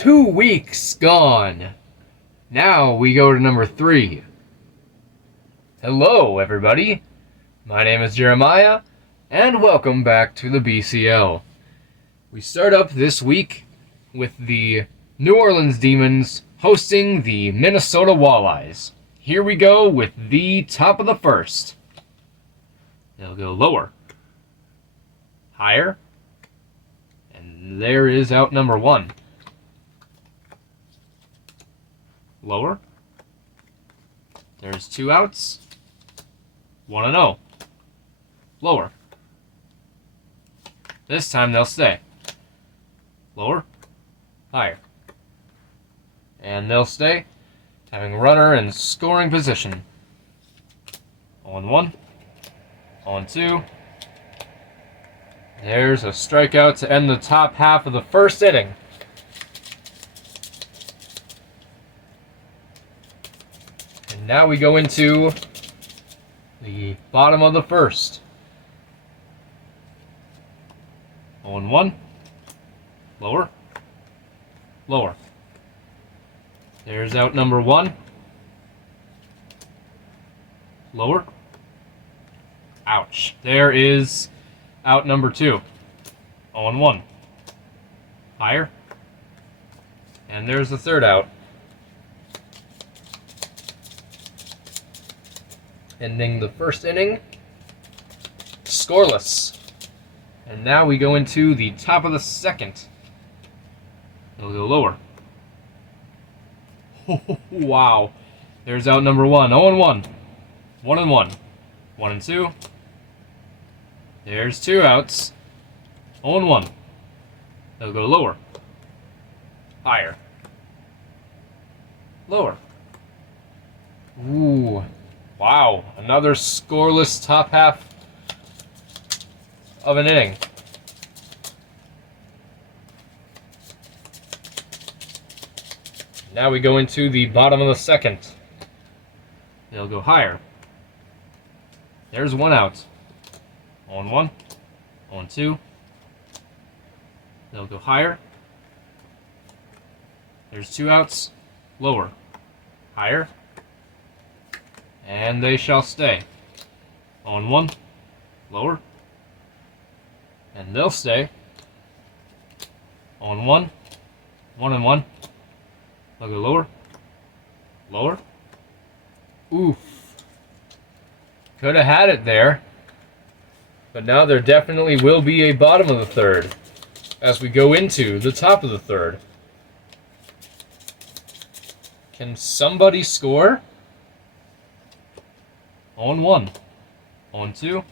2 weeks gone. Now we go to number 3. Hello, everybody. My name is Jeremiah, and welcome back to the BCL. We start up this week with the New Orleans Demons hosting the Minnesota Walleyes. Here we go with the top of the first. They'll go lower, higher, and there is out number 1. Lower. There's 2 outs. 1-0. Lower. This time they'll stay. Lower. Higher. And they'll stay, having runner in scoring position. 0-1. 0-2. There's a strikeout to end the top half of the first inning. And now we go into the bottom of the first. 0-1. Lower. Lower. There's out number 1. Lower. Ouch. There is out number 2. 0-1. Higher. And there's the third out. Ending the first inning scoreless. And now we go into the top of the second. It'll go lower. Wow. There's out number 1. 0-1. 1-1. 1-2. There's 2 outs. 0-1. They'll go lower. Higher. Lower. Ooh. Wow. Another scoreless top half of an inning. Now we go into the bottom of the second. They'll go higher. There's 1 out. 0-1. 0-2. They'll go higher. There's 2 outs. Lower. Higher. And they shall stay. 0-1. Lower. And they'll stay. 0-1. 1-1. They'll go lower. Lower. Oof. Could have had it there. But now there definitely will be a bottom of the third as we go into the top of the third. Can somebody score? 0-1. 0-2.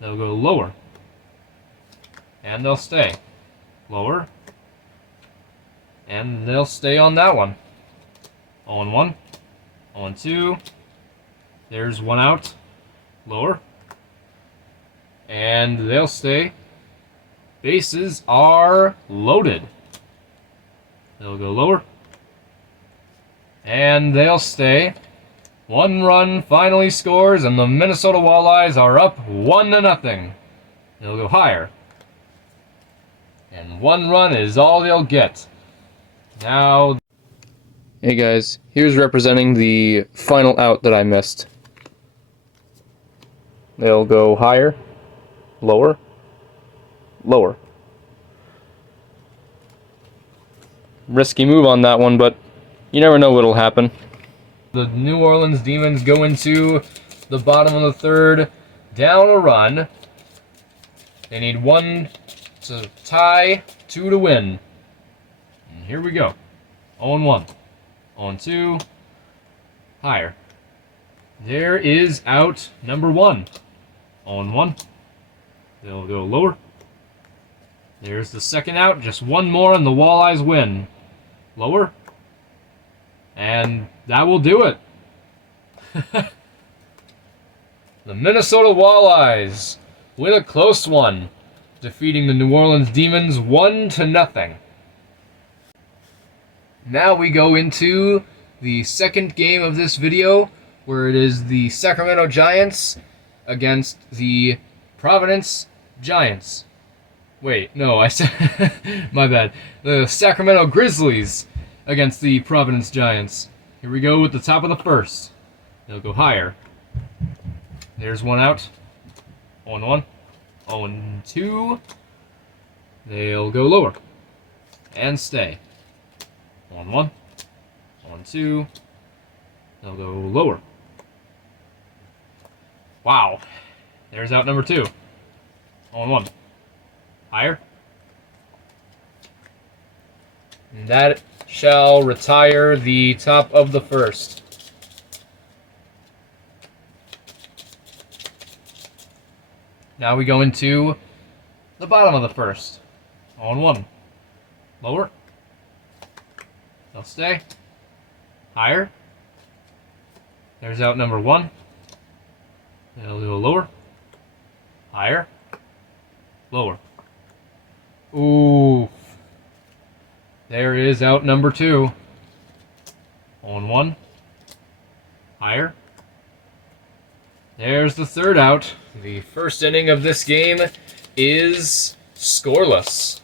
They'll go lower. And they'll stay. Lower. And they'll stay on that one. 0-1. 0-2. There's 1 out. Lower. And they'll stay. Bases are loaded. They'll go lower. And they'll stay. 1 run finally scores, and the Minnesota Walleyes are up 1-0. They'll go higher. And 1 run is all they'll get. Now, hey guys, here's representing the final out that I missed. They'll go higher, lower, lower. Risky move on that one, but you never know what'll happen. The New Orleans Demons go into the bottom of the third, down a run. They need 1 to tie, 2 to win. And here we go. 0-1. 0-2. Higher. There is out number 1. 0-1. They'll go lower. There's the second out. Just 1 more and the Walleyes win. Lower. And that will do it. The Minnesota Walleyes win a close one, defeating the New Orleans Demons 1-0. Now we go into the second game of this video, where it is the Sacramento Giants against the Providence Giants. Wait, no, I said... my bad. The Sacramento Grizzlies against the Providence Giants. Here we go with the top of the first. They'll go higher. There's one out. 0-1. 0-2. They'll go lower. And stay. 1-1. 1-2. They'll go lower. Wow. There's out number 2. 0-1. Higher. And that shall retire the top of the first. Now we go into the bottom of the first. 0-1. Lower. They'll stay. Higher. There's out number 1. They'll go lower. Higher. Lower. Ooh. There is out number 2. 0-1. Higher. There's the third out. The first inning of this game is scoreless.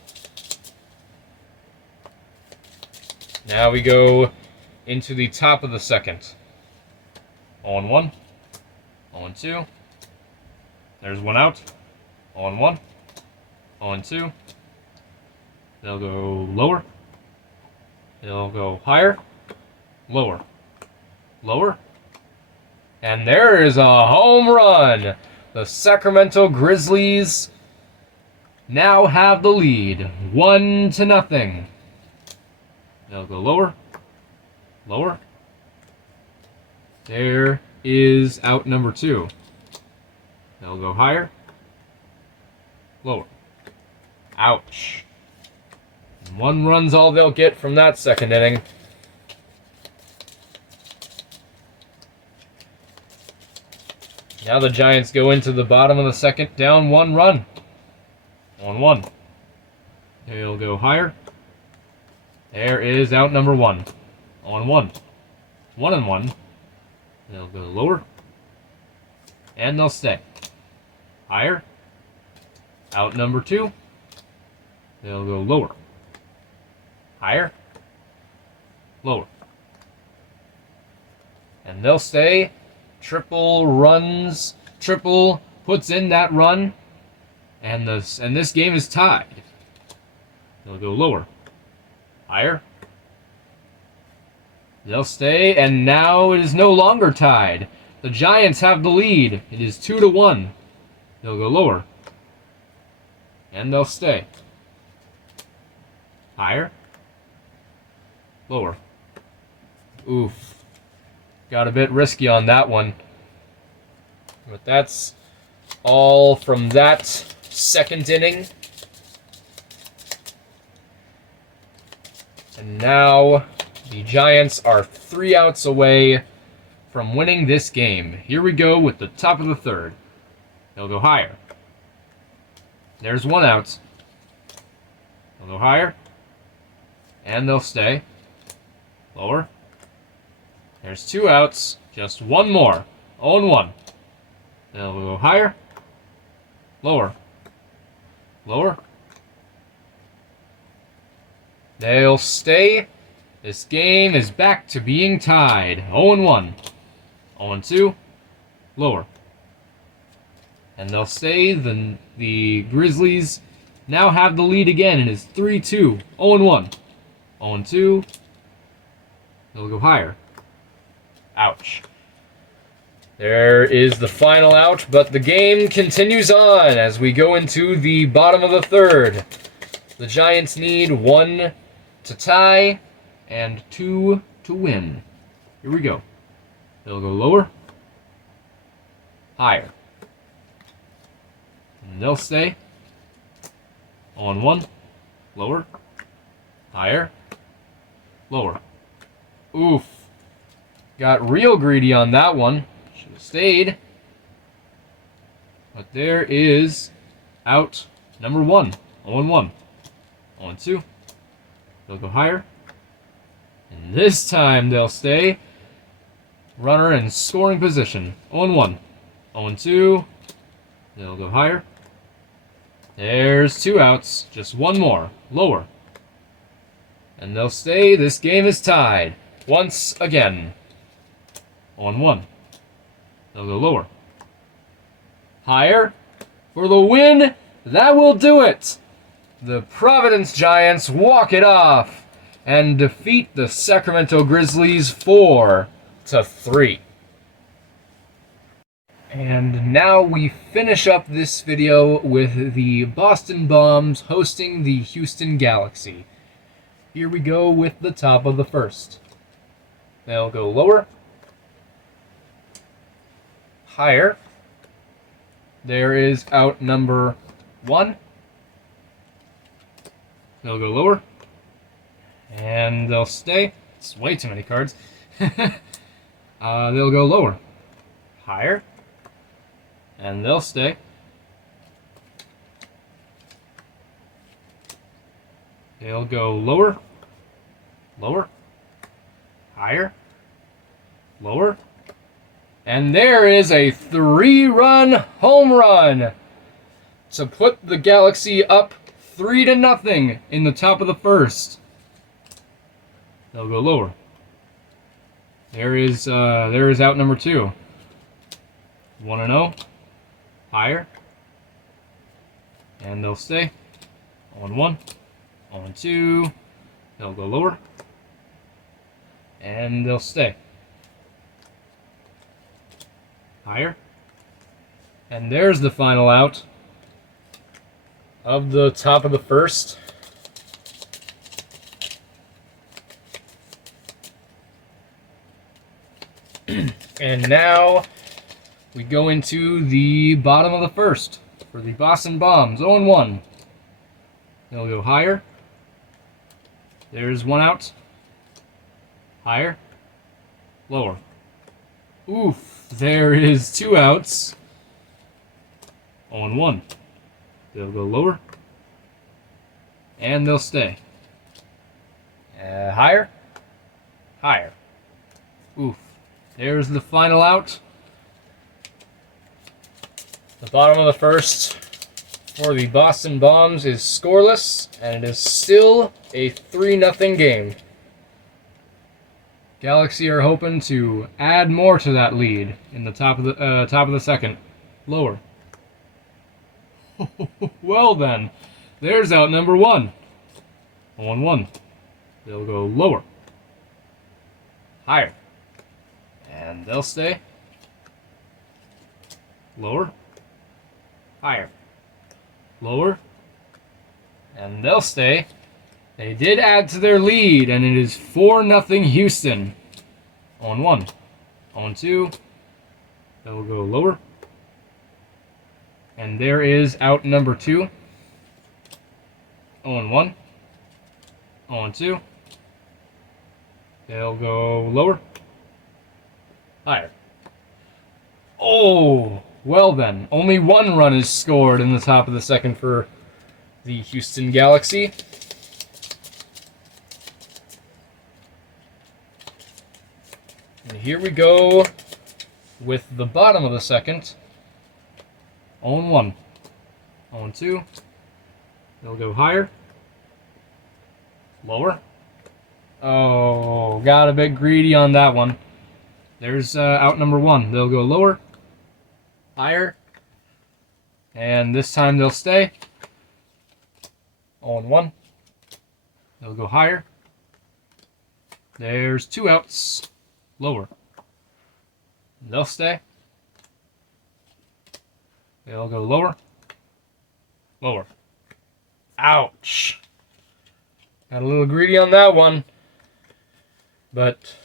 Now we go into the top of the second. 0-1. 0-2. There's one out. 0-1. 0-2. They'll go lower. They'll go higher. Lower. Lower. And there is a home run. The Sacramento Grizzlies now have the lead. 1-0. They'll go lower. Lower. There is out number 2. They'll go higher. Lower. Ouch. 1 run's all they'll get from that second inning. Now the Giants go into the bottom of the second, down 1 run. 1-1. They'll go higher. There is out number 1. 0-1. 1-1. They'll go lower. And they'll stay. Higher. Out number 2. They'll go lower. Higher. Lower. And they'll stay. Triple runs. Triple puts in that run. And this game is tied. They'll go lower. Higher. They'll stay, and now it is no longer tied. The Giants have the lead. It is 2-1. They'll go lower. And they'll stay. Higher. Lower. Oof. Got a bit risky on that one. But that's all from that second inning. And now the Giants are 3 outs away from winning this game. Here we go with the top of the third. They'll go higher. There's 1 out. They'll go higher. And they'll stay. Lower. There's 2 outs. Just 1 more. 0-1. They'll go higher. Lower. Lower. They'll stay. This game is back to being tied. 0-1. 0-2. Lower. And they'll stay. The Grizzlies now have the lead again. It is 3-2. 0-1. 0-2. They'll go higher. Ouch. There is the final out, but the game continues on as we go into the bottom of the third. The Giants need 1 to tie and 2 to win. Here we go. They'll go lower. Higher. And they'll stay. 0-1. Lower. Higher. Lower. Oof. Got real greedy on that one. Should have stayed. But there is out number 1. 0-1. 0-2. They'll go higher. And this time they'll stay. Runner in scoring position. 0-1. 0-2. They'll go higher. There's 2 outs. Just one more. Lower. And they'll stay. This game is tied. Once again. 1-1. They'll go lower. Higher. For the win. That will do it. The Providence Giants walk it off and defeat the Sacramento Grizzlies 4-3. And now we finish up this video with the Boston Bombs hosting the Houston Galaxy. Here we go with the top of the first. They'll go lower. Higher. There is out number 1. They'll go lower. And they'll stay. It's way too many cards. They'll go lower. Higher. And they'll stay. They'll go lower. Lower. Higher. Lower. And there is a 3-run home run to put the Galaxy up 3-0 in the top of the first. They'll go lower. There is out number 2. 1-0. Higher. And they'll stay. 1-1. 1-2. They'll go lower. And they'll stay. Higher. And there's the final out of the top of the first. And now we go into the bottom of the first for the Boston Bombs. 0-1. They'll go higher. There's 1 out. Higher. Lower. Oof. There is 2 outs. 0-1. They'll go lower. And they'll stay. Higher. Higher. Oof. There's the final out. The bottom of the first for the Boston Bombs is scoreless, and it is still a 3-0 game. Galaxy are hoping to add more to that lead in the top of the second. Lower. Well then, there's out number 1. 1-1. They'll go lower. Higher. And they'll stay. Lower. Higher. Lower. And they'll stay. They did add to their lead, and it is 4-0 Houston. 0-1. 0-2. They'll go lower. And there is out number 2. 0-1. 0-2. They'll go lower. Higher. Oh, well then. Only 1 run is scored in the top of the second for the Houston Galaxy. And here we go with the bottom of the second. 0-1. 0-2. They'll go higher. Lower. Oh, got a bit greedy on that one. There's out number 1. They'll go lower. Higher. And this time they'll stay. 0-1. They'll go higher. There's 2 outs. Lower. They'll stay. They'll go lower. Lower. Ouch. Got a little greedy on that one. But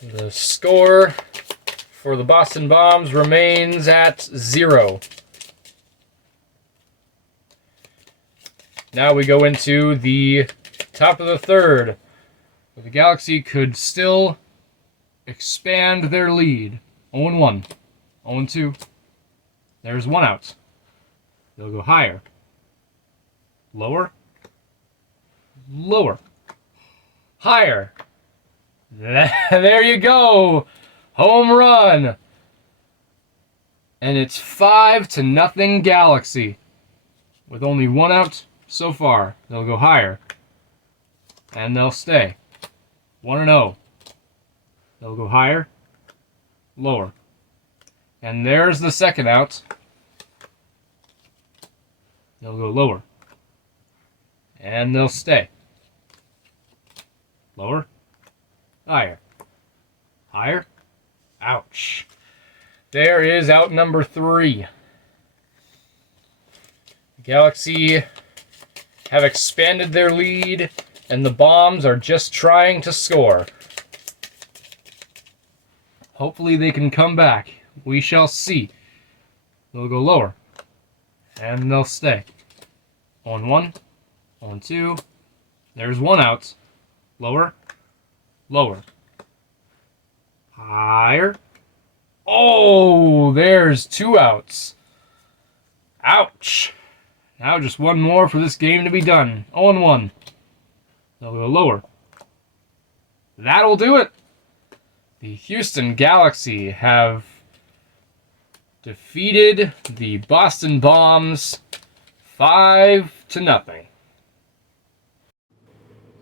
the score for the Boston Bombs remains at 0. Now we go into the top of the third, where the Galaxy could still expand their lead. 0-1. 0-2. There's 1 out. They'll go higher. Lower. Lower. Higher. There you go. Home run. And it's 5-0 Galaxy. with only one out so far. They'll go higher, and they'll stay. 1-0. They'll go higher, lower. And there's the second out. They'll go lower, and they'll stay. Lower, higher, higher. Ouch. There is out number 3. The Galaxy have expanded their lead, and the Bombs are just trying to score. Hopefully they can come back. We shall see. They'll go lower, and they'll stay. On 1, on 2. There's 1 out. Lower, lower. Higher. Oh, there's 2 outs. Ouch. Now just 1 more for this game to be done. 0-1. They'll go lower. That'll do it. The Houston Galaxy have defeated the Boston Bombs 5-0.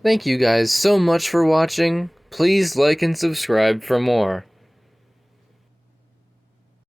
Thank you guys so much for watching. Please like and subscribe for more.